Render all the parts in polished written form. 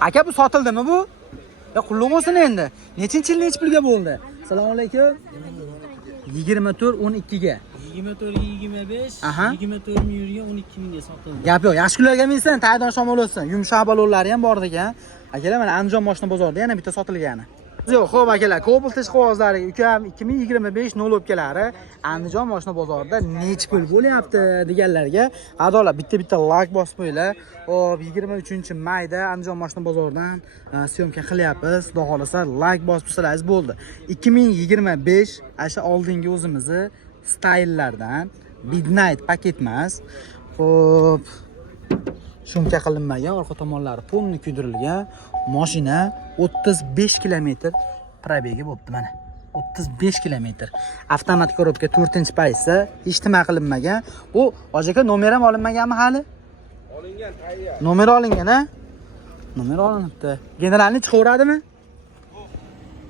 Aka bu sotildimi bu? Ya qulluq olsin endi. Nechinchi yil nechi pulga bo'ldi? Assalomu alaykum. 24 12 ga. 24 25 Aha. 24 ming yurga 12 mingga sotildi. Gap yo'q. Yaxshi kunlarga minsin, taydan shamol o'tsin. Yumshoq balonlari ham bor ekan. Akalar mana Andijon mashina bozorida yana bitta sotilgani. Yo'q, xo'p akalar, Cobalt tish qog'ozlari ukam 2025 nol o'pkalari Andijon mashina bozorida necha pul bo'lyapti deganlarga adolat bitta like bosib qo'yinglar. Hop, 23-mayda Andijon mashina bozoridan syomka qilyapmiz. Xudo xolasa like bosib qo'ysangiz bo'ldi. 2025 asha oldingi o'zimizni stayllardan Midnight paket emas. Hop, shumka qilinmagan, orqa tomonlari polni kuydirilgan mashina 35 kilometr probegi bo'libdi mana. 35 kilometr. Avtomat korobka 4-paysa, hech nima qilinmagan. Bu ojaka nomer ham olinmaganmi hali? Olingan, tayyor. Nomer olingan, a? Nomer olinibdi. Generalni chiqaveradimi?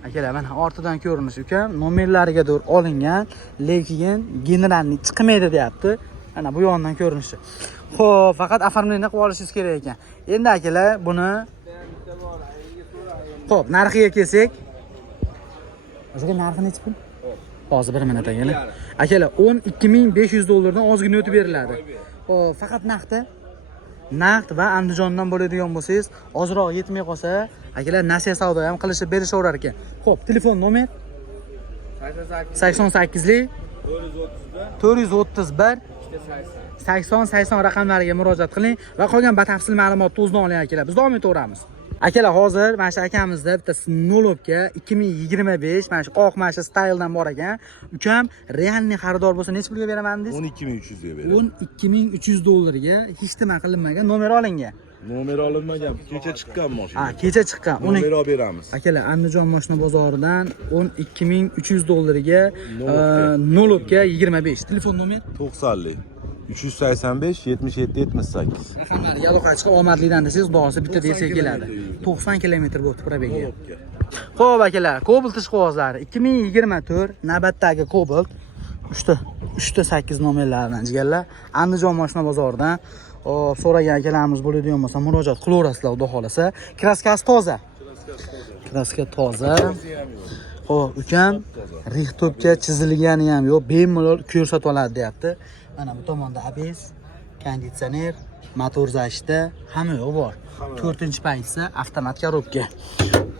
Akalar, mana ortidan ko'rinish ukam, nomerlariga doğru olingan, lekin generalni chiqmaydi deyapti. Mana bu yondan ko'rinishi. Xo'p, faqat оформление qilib olishingiz kerak ekan. Endi akalar, buni xo'p, narxiga kelsak. O'shaga narxi necha pul? Hozir bir minut akalar. Akalar, 12500 dollardan ozgina o'tib beriladi. Xo'p, faqat naqd. Naqd va Andijondan bo'ladigan bo'lsangiz, ozroq yetmay qolsa, akalar nasiya savdo ham qilishib berishaverar ekan. Xo'p, telefon nomer 88lik 431 80 raqamlariga murojaat qiling va qolgan batafsil ma'lumotni o'zidan oling akalar. Biz davom etaveramiz. Akalar, hozir mana shu akamizda bitta Nolobga 2025 mana shu oq mana shu stayldan bor ekan. Ukam realni xaridor bo'lsa necha pulga beraman dedingiz? 12300 ga beraman. 12300 dollarga hech nima qilinmagan, nomer olingan. Nomer olinmagan, kecha chiqqan mashina. Ha, kecha chiqqan. Nomer olib beramiz. Akalar, Andijon mashina bozoridan 12300 dollarga Nolobga 25. Telefon nomer 90lik 385 77 78. raqamlar yaloqa chiqib omadlidan desangiz, xudosi bitta desa keladi. 90 kilometr bo'ldi probegi. Xo'p akalar, Cobalt tish qog'ozlari 2024 navbatdagi Cobalt 3-8 nomerlaridan chiganlar Andijon mashina bozoridan so'ragan akalarimiz bo'ladigan bo'lsa murojaat qilaverasizlar, xudo xolasa. Kraskasi toza. Kraska toza. Xo'p, ukam rihtobga chizilgani ham yo'q, bemalol ko'rsatib oladi deyapti. Mana bu tomonda ABS, konditsioner, motor zashti, hamma yo'q bor. 4-paysa avtomat korobka.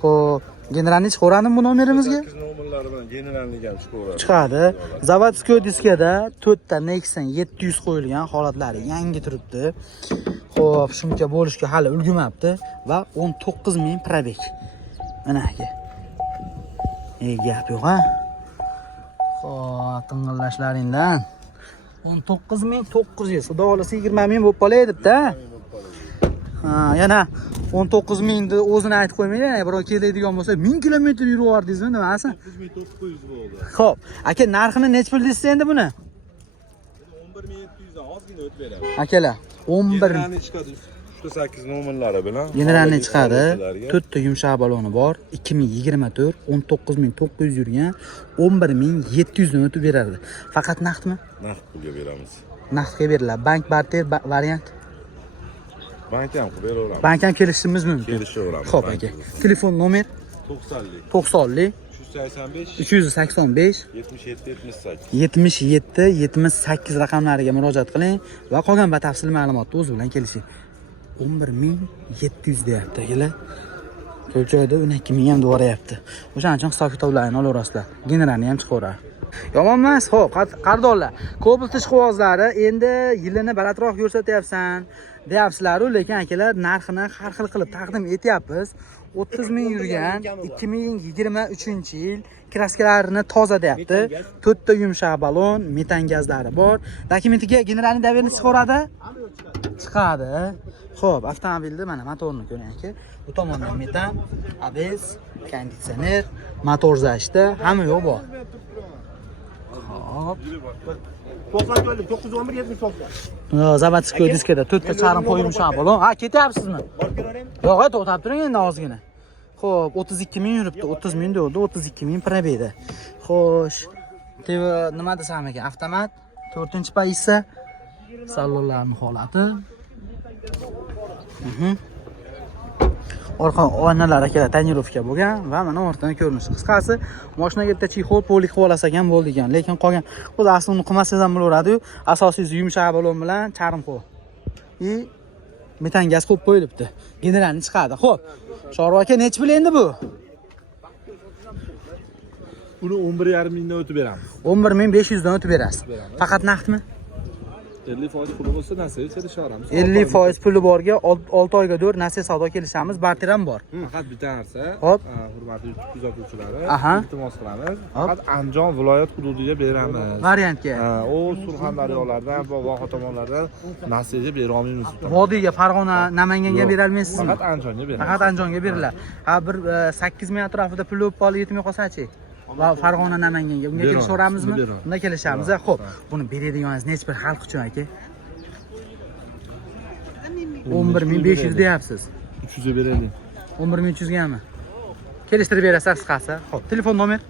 Xo'p, generalni chiqaveradimi bu nomerimizga? 8 nomerlari bilan generalni ham chiqaveradi. Chiqadi. Zavodskiy diskada 4 ta Nexon 700 qo'yilgan, holatlari yangi turibdi. Xo'p, shuncha bo'lishga hali ulgurmabdi va 19000 probeg. Mana aka. Gap yo'q ha. Xo'p, tingillashlaringdan 19900, xudo xolasa 20000 bo'lib qolay debdi-da. Ha, yana 19000 ni o'zini aytib qo'ymaydi, birov keladigan bo'lsa 1000 kilometr yurib yordingizmi, nimasi? 9900 bo'ldi. Xo'p, aka narxini necha pul deysiz endi buni? 11700 dan ozgina o'tib beramiz. Akalar, 11 Generalni chiqadi. 8 nomerlari bilan. generalni chiqadi. 4 ta yumshoq baloni bor. 2024 19900 yurgan 11700 dan o'tib beradi. Faqat naqdmi? Naqd pulga beramiz. Naqdga beriladi. Bank barter variant. Bank ham qilib beraveramiz. Bank ham kelishimiz mumkin. Kelishaveramiz. Xo'p aka. Telefon nomer 90lik 90lik 385 385 77 78. 77 78 raqamlariga murojaat qiling va qolgan batafsil ma'lumotni o'zi bilan kelishing. 11700 deyapti akalar. Ko'p joyda 12000 ham deyapti. O'shaning uchun hisob kitoblarni olaverasizlar. Generalni ham chiqaveradi. Yomon emas. Xo'p, qardonlar. Cobalt tish qog'ozlari endi yilini balandroq ko'rsatyapsan deyapsizlar-ku, lekin akalar narxini har xil qilib taqdim etyapmiz. 30000 yurgan 2023-yil kraskalarini toza deyapti. 4 ta yumshoq balon, metan gazlari bor. Dokumentiga generalni daverni chiqaradi? Chiqadi. Xo'p, avtomobilda mana motorni ko'ring aka. Bu tomondan metan, ABS, konditsioner, motor zashti, hamma yo'q bor. Hop. 911 70 Zavodskiy diskada 4 ta charm qo'yilgan balon. Ha, ketyapsizmi? Yo'q, to'xtab turing endi ozgina. Xo'p, 32000 yuribdi, 30000 dedi, 32000 probeda. Xo'sh. Nima desam ekan? Avtomat 4-paysa salonlarning holati. Orqa oynalar akalar tonirovka bo'lgan va mana ortadan ko'rinishi. Qisqasi, mashinaga bitta chexol polik qilib olasak ham bo'ldi ekan. Lekin qolgan o'zi aslini qilmasangiz ham bo'laveradi-yu. Asosiysi yumshoq balon bilan charm qo'l. Metan gaz qo'yib qo'yilibdi. Generalni chiqadi. Xo'p. Shoruv aka nech pul endi bu? Uni 11,5 mingdan o'tib beramiz. 11500 dan o'tib berasiz. Faqat naqdmi? 50% puli bo'lsa nasiya kelishamiz. 50% puli borga 6 oyga 4 nasiya savdo kelishamiz. Barter ham bor. Faqat bitta narsa, Hop. hurmatli kuzatuvchilari, Aha. iltimos qilamiz. Hop. Faqat Andijon viloyat hududiga beramiz. Variantga. O Surxondaryolardan va Voha tomonlardan nasiyaga bera olmaymiz. Vodiyga, Farg'ona, Namanganga bera olmaysizmi? Faqat Andijonga beramiz. Faqat Andijonga beriladi. Ha bir 8 ming atrofida pul o'p qolib yetmay qolsa-chi? Va Farg'ona Namanganga unga Beramiz, kelishaveramizmi? beramiz. Unda kelishamiz. Xo'p, buni beradiganingiz nech bir xalq uchun aka? 11500 deyapsiz. 300 ga beraylik. 11300 gami? Kelishtirib berasiz qisqasi. Xo'p, telefon nomer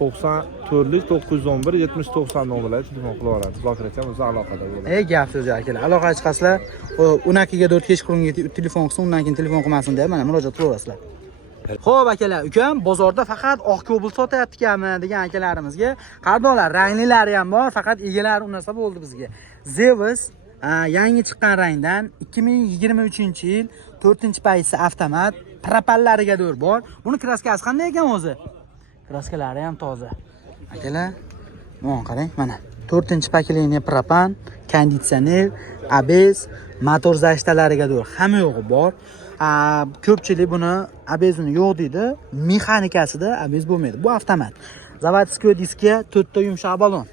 94lik 911 7090 nomerlarga telefon qilib olasiz. Blokratdan o'zi aloqada bo'ladi. Gap so'z akalar. Aloqaga chiqasizlar. 12 ga 4 kechqurunga telefon qilsin, undan keyin telefon qilmasin deb mana murojaat qilaverasizlar. Xo'p akalar, ukam bozorda faqat oq Cobalt sotyapti-kanmi degan akalarimizga qardolar, ranglilari ham bor, faqat egalari unasa bo'ldi bizga. Zeus yangi chiqqan rangdan 2023-yil 4-paysi avtomat, propallariga dur bor. Buni kraskasi qanday ekan o'zi? Kraskalari ham toza. Akalar, mana qarang, mana 4-pokoleniya propan, konditsioner, ABS, motor zashtalariga dur hamma yo'g'i bor. Ko'pchilik buni ABS'ini yo'q deydi. Mexanikasida ABS bo'lmaydi. Bu avtomat. Zavodskiy diskga 4 ta yumshoq balon.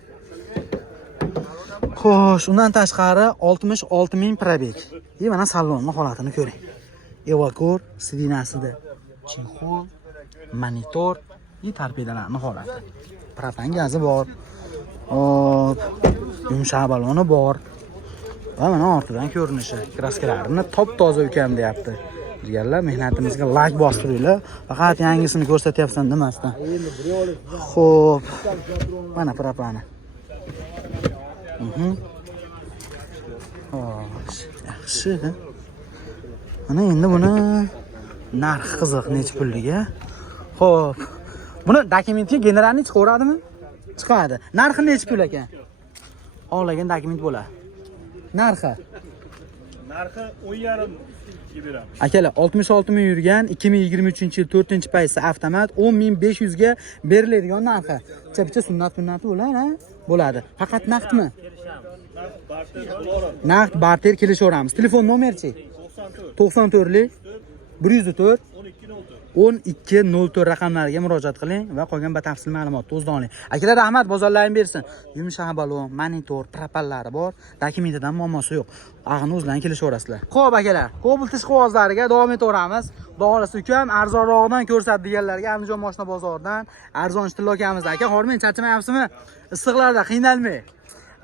Xo'sh, undan tashqari 66 ming probeg. Mana salonning holatini ko'ring. Evakor sidinasida chexol, monitor, torpedalarning holati. Propan gazi bor. Hop, yumshoq baloni bor. Va mana ortidan ko'rinishi. Kraskalarini top-toza ukam deyapti. Deganlar, mehnatimizga like bostiringlar. Faqat yangisini ko'rsatyapsan demasdan. Xo'p. Mana propani. Xo'sh, yaxshi. Mana endi buni narxi qiziq, necha pulliga? Xo'p. Buni dokumentga generalni chiqaveradimi? Chiqadi. Narxi necha pul ekan? Olagan dokument bo'ladi. Narxi 10,5 ga beramiz. akalar 66 ming yurgan 2023-yil 4-paysi avtomat 10500 ga beriladigan narxi. Picha sunnat bo'ladi, ha? Bo'ladi. Faqat naqdmi? Naqd barter kelishaveramiz. Telefon nomerchi? 94lik 104 1204 raqamlariga murojaat qiling va qolgan batafsil ma'lumotni o'zida oling. Akalar, rahmat, bozorlaring bersin. Yumshoq balon, monitor, propallari bor, dokumentidan muammosi yo'q. Ag'ini o'zlaring kelishaverasizlar. Xo'p akalar, Cobalt ish qog'ozlariga davom etaveramiz. Xudo ukam arzonroqdan ko'rsat deganlarga Andijon mashina bozoridan arzon ishtirokamiz aka. Hormang, charchamayapsizmi? Issiqlarda qiynalmay.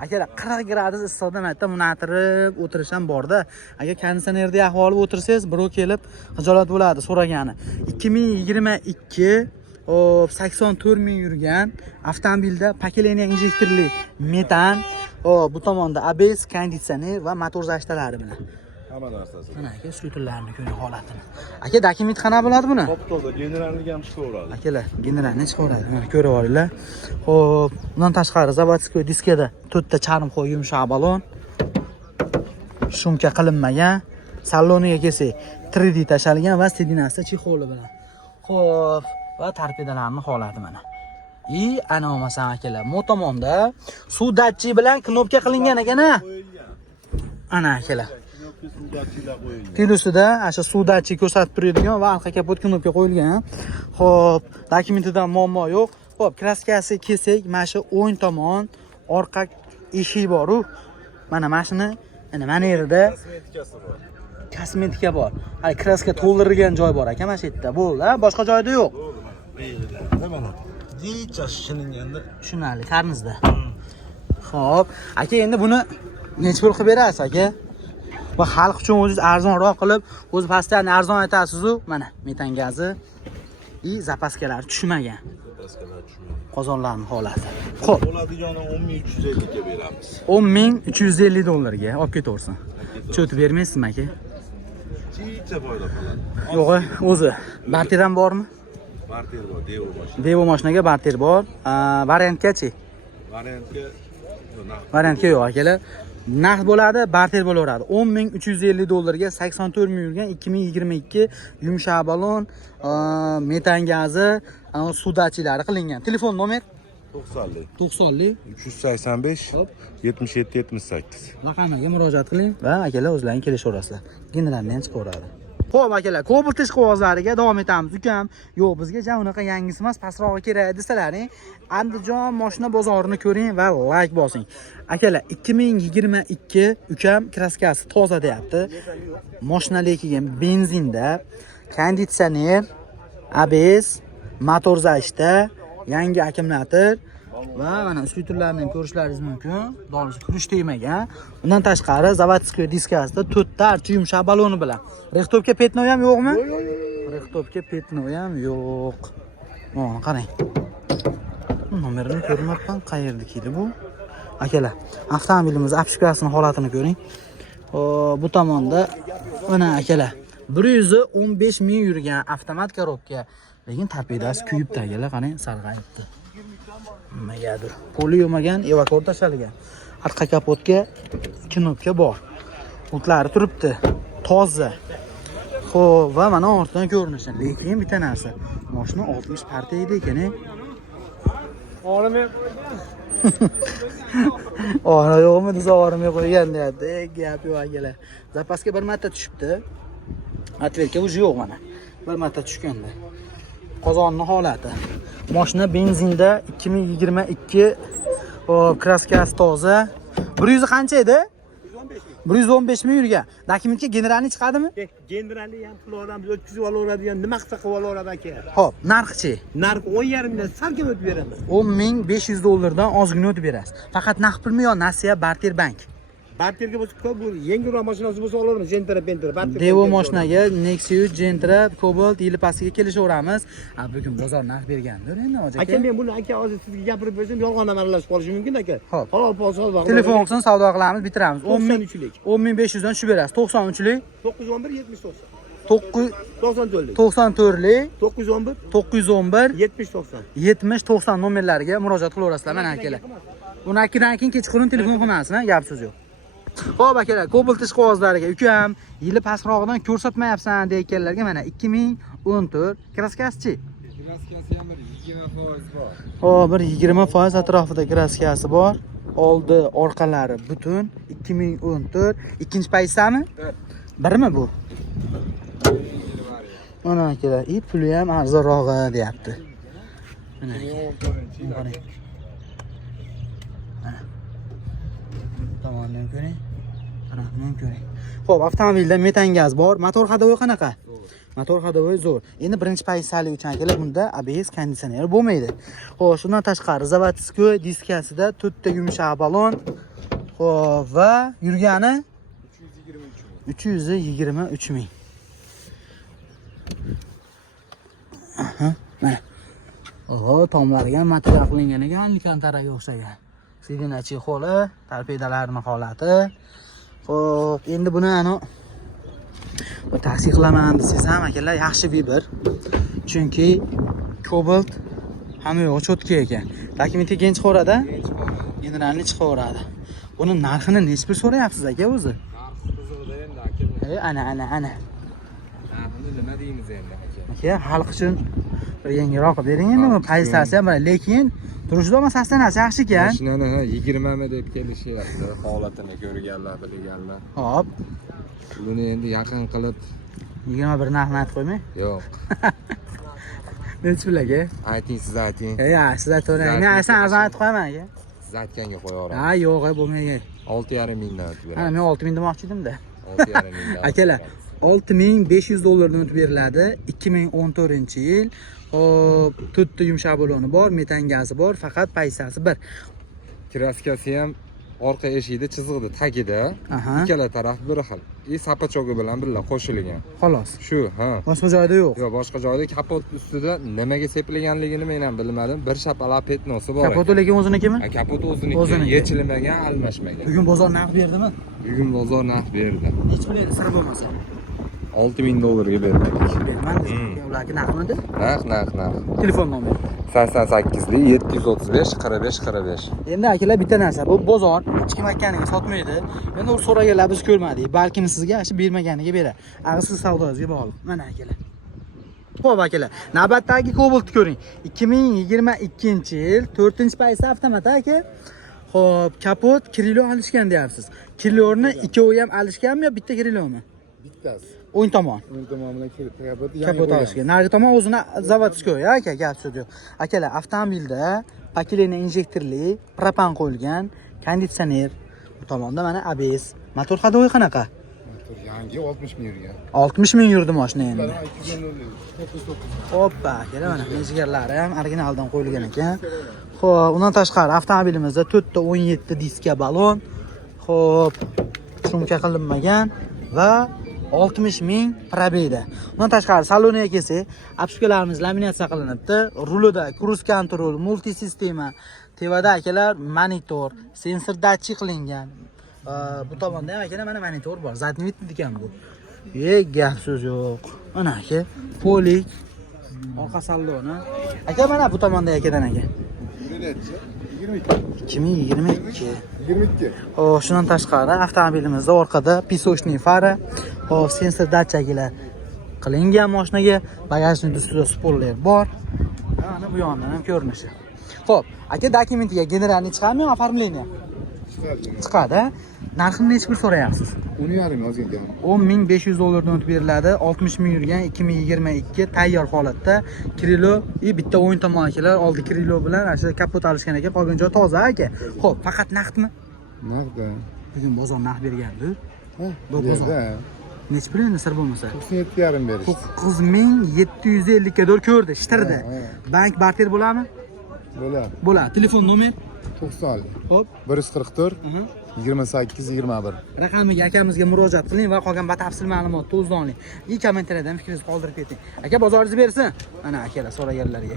Akalar 40 gradus issiqda matda munatirib o'tirish ham borda. Agar konditsionerda ahvoli o'tirsangiz, birov kelib xijolat bo'ladi so'ragani. 2022 84 ming yurgan avtomobilda pokoleniya injektorli metan, bu tomonda ABS, konditsioner va motor zashtalari bilan. Hamma narsasi. Mana aka, suyuturlarni ko'ring holatini. Aka, dokument qana bo'ladi buni? Top-toza, generalniga ham chiqaveradi. Akalar, generalni chiqaveradi. Mana ko'rib olinglar. Xo'p, undan tashqari zavodskiy diskada 4 ta charm qo'y yumshoq balon. Shumka qilinmagan. Saloniga kelsak, 3D tashalgan va sidinasida chexoli bilan. Xo'p, va torpedalarning holati mana. Ana olmasam akalar, mo tomonda suv datchik bilan knopka qilingan ekan-a. Ana akalar. Tilosida asha suv datchik ko'rsatib turadigan va orqa kapot knopka qo'yilgan. Xo'p, dokumentida muammo yo'q. Xo'p, kraskasi kelsak, mana shu o'ng tomon orqa eshik bor-u. Mana mashina mana yerda kosmetika bor. Hali kraska to'ldirilgan joy bor ekan mana shu yerda. Bo'ldi, boshqa joyda yo'q. Mana dicha shilinganda Tushunarli, karnizda. Xo'p, aka endi buni necha pul qilib berasiz aka? Va xalq uchun o'zingiz arzonroq qilib, o'z pastdan arzon aytasiz-ku, mana metan gazi zapaskalar tushmagan. Qozonlarning holati. Xo'p, bo'ladigani 10,350 ga beramiz. 10350 dollarga olib ketaversin. Cho'tib bermaysizmi aka? Chicha foyda qiladi. Yo'q, o'zi. Barter ham bormi? Barter bor, Devo mashina. Devo mashinaga barter bor. Variantgachi? Variantga Variantga yo'q akalar. Narx bo'ladi, barter bo'laveradi. 10.350 dollarga 84 ming yurgan 2022 yumshoq balon, metan gazi, sudachilari qilingan. Telefon nomer 90lik. 90lik 385 Hop. 77 78. raqamiga murojaat qiling va akalar o'zlaring kelishaverasizlar. Generaldan chiqaveradi. Xo'p akalar, Cobalt ish qog'ozlariga davom etamiz. Ukam, yo'q bizga ja unaqa yangisi emas, pastroqi kerak desalaring, Andijon mashina bozorini ko'ring va like bosing. Akalar, 2022 ukam kraskasi toza deyapti. Mashina lekin benzinda, konditsioner, ABS, motor zashda, yangi akkumulyator va mana uskuterlarni ham ko'rishlaringiz mumkin. Doğrusu kurush tegmagan. Undan tashqari zavodskiy diskasida 4 ta archa yumshoq baloni bilan. Rehtopga petnoy ham yo'qmi? Yo'q. Rehtopga petnoy ham yo'q. Mana qarang. Nomerini ko'rmayapman, qayerda keldi bu? Akalar, avtomobilimiz obshkasining holatini ko'ring. Bu tomonda mana akalar 115 ming yurgan avtomat korobka. Lekin torpedasi kuyibdi akalar, qarang, sarg'ayibdi. Nimagadir. Poli yo'magan, evakor tashalgan. Orqa kapotga knopka bor. O'tlari turibdi. Toza. Xo'p, va mana ortdan ko'rinishi. Lekin bitta narsa. Mashina 60 partiya edi ekan. Orimay Ora yo'qmi, desa orimay qo'ygan deyapti. Gap yo'q akalar. Zapaska bir marta tushibdi. Atverka uji yo'q mana. Bir marta tushganda. Qozonning holati. Mashina benzinda 2022 kraskasi toza. 100 qancha edi? 115 ming yurgan. Dokumentga generalni chiqadimi? Generalni ham pul olamiz, o'tkazib olaveradigan, nima qilsa qilib olaveradi aka. Xo'p, narxchi? Narx 10,5 mingdan salkam o'tib beramiz. 10.500 dollardan ozgina o'tib berasiz. Faqat naqd pulmi yo nasiya barter bank? Barterga bo'lsa ko'p, bu yengilroq mashinasi bo'lsa olaveramiz, Gentra, Pantera, barter. Devo mashinaga Nexus, Gentra, Cobalt yili pastiga kelishaveramiz. Bugun bozor narx bergandir endi aka. Aka men buni aka hozir sizga gapirib bersam yolg'on amalashib qolishi mumkin aka. Xo'p. Halol pozor bor. Telefon qilsin, savdo qilamiz, bitiramiz. 93lik. 10.500 dan tushib berasiz. 93lik 911 70 994lik 911 911 70 90. 70 90 nomerlariga murojaat qilaverasizlar mana akalar. Undan keyin kechqurun telefon qilmasin, gap so'z yo'q. Xo'p akalar, Cobalt ish qog'ozlariga ukam yili pastrog'idan ko'rsatmayapsan deyotganlarga mana 2014 kraskasichi. kraskasi ham bir 20% bor. Xo'p, bir 20% atrofida kraskasi bor. Oldi, orqalari butun. 2014. Ikkinchi paysami? Birmi bu? Mana akalar, puli ham arzonrog'i deyapti. Mana aka. Tomondan ko'ring. Tarafdan ko'ring. Xo'p, avtomobilda metan gaz bor. Motor hadovoy qanaqa? Motor hadovoy zo'r. Endi birinchi paysali uchun akalar bunda ABS konditsioner bo'lmaydi. Xo'p, shundan tashqari zavodskiy diskasida 4 ta yumshoq balon. Xo'p, va yurgani 323 ming. Mana. Tomlariga material qilingan ekan, Alcantaraga o'xshagan. Sidinachi xoli, torpedalarning holati. Xo'p, endi buni tavsiya qilaman desangiz ham akalar, yaxshi Viber. Chunki Cobalt hamma yo'q cho'tka ekan. Dokumentga keyin chiqaveradi, generalni chiqaveradi. Buni narxini necha pul so'rayapsiz aka o'zi? Qizig'ida endi aka. Ana. Narxini nima deymiz endi aka? Aka, xalq uchun bir yangiroq bering endi, bu paysasi ham bor, lekin turishda masalanasi yaxshi ekan. Mashinani 20 mi deb kelishyapti, holatini ko'rganlar, bilganlar. Hop, Buni endi yaqin qilib 21 narxni aytib qo'ymang. yo'q. Necha pul aka? Ayting, siz ayting. Siz aytavering. Men aytsam arzon aytib qo'yaman aka. Siz aytganga qo'yaveramiz. Yo'q, bo'lmaydi. 6,5 mingdan o'tib Men 6.000 demoqchi edimda. 6,5 mingdan. Akalar, 6500 dollardan o'tib beriladi. 2014-yil. Hop, 4 ta yumshoq baloni bor, metan gazi bor, faqat paysasi bir. Kraskasi ham orqa eshikda chizig'ida tagida, Aha. ikkala taraf bir xil. Sapachogi bilan birga qo'shilgan. Xolos. Shu, ha. Boshqa joyda yo'q. Yo'q, boshqa joyda kapot ustida nimaga sepilganligini men ham bilmadim. Bir shapalab petnosi bor. Kapot lekin o'zinikimi? Kapot o'ziniki, yechilmagan, almashmagan. Bugun bozor narx berdimi? Bugun bozor narx berdi. Necha pul edi sir bo'lmasa? $6000 berdik. Berman ularga naqdmidi? Naq. Telefon nomeri. 88li 735 45 45. Endi akalar bitta narsa, bu bozor, hech kim aytganiga sotmaydi. Endi u so'raganlar biz ko'rmadik. Balkim sizga shu bermaganiga berar. Ag'ir siz savdongizga bog'liq. Mana akalar. Xo'p akalar, navbatdagi Cobalt'ni ko'ring. 2022-yil 4-paysa avtomat aka. Xo'p, kapot Kirilo alishgan deyapsiz. Kiriloni ikkovi ham alishganmi yo bitta Kirilomi? Bittasi. O'ng tomon. O'ng tomon bilan kapot Kapot olishgan. Narigi tomon o'zini zavodskoy aka, gap so'z yo'q. Akalar, avtomobilda pakileniya injektorli, propan qo'yilgan, konditsioner. Bu tomonda mana ABS. Motor hadoyi qanaqa? Yangi 60 ming yurgan. 60 ming yurdi mashina endi. 200 ming. Hoppa, akalar mana mejigarlari ham originaldan qo'yilgan ekan. Xo'p, undan tashqari avtomobilimizda 4 ta 17 diska balon. Xo'p, shumka qilinmagan va 60 ming probeda. Undan tashqari saloniga kelsak, obshkalarimiz laminatsiya qilinibdi. Rulida cruise control, multi sistema, tevada akalar monitor, sensor datchik qilingan. Bu tomonda ham akalar mana monitor bor. Zadniy ekan bu. Gap so'z yo'q. Mana aka, polik orqa saloni. Aka mana bu tomonda akadan aka. 2022. 22. Xo'p, shundan tashqari avtomobilimizda orqada pisochniy fara, xo'p, sensor datchagilar qilingan mashinaga, bagajning ustida spoiler bor. Mana bu yondan ham ko'rinishi. Xo'p, aka dokumentiga generalniy chiqadimi yo оформление? Chiqadi. Narxini necha pul so'rayapsiz? 10,5 yozgan. $10,500 o'tib beriladi. 60 ming yurgan 2022 tayyor holatda. Kirilo bitta o'yin tomon akalar, oldi Kirilo bilan o'sha kapot alishgan ekan, qolgan joy toza aka. Xo'p, faqat naqdmi? Naqd. Bugun bozor naqd bergandir. Bu bozor. Necha pul endi sir bo'lmasa? 97,5 berish. 9750 ga dor ko'rdi, shtirdi. Bank barter bo'ladimi? Bo'ladi. Bo'ladi. Telefon nomer? 90. Xo'p. 144 28 21. Raqamiga akamizga murojaat qiling va qolgan batafsil ma'lumotni o'zida oling. Kommentariyada fikringizni qoldirib keting. Aka, bozoringiz bersin. Mana akalar so'raganlarga.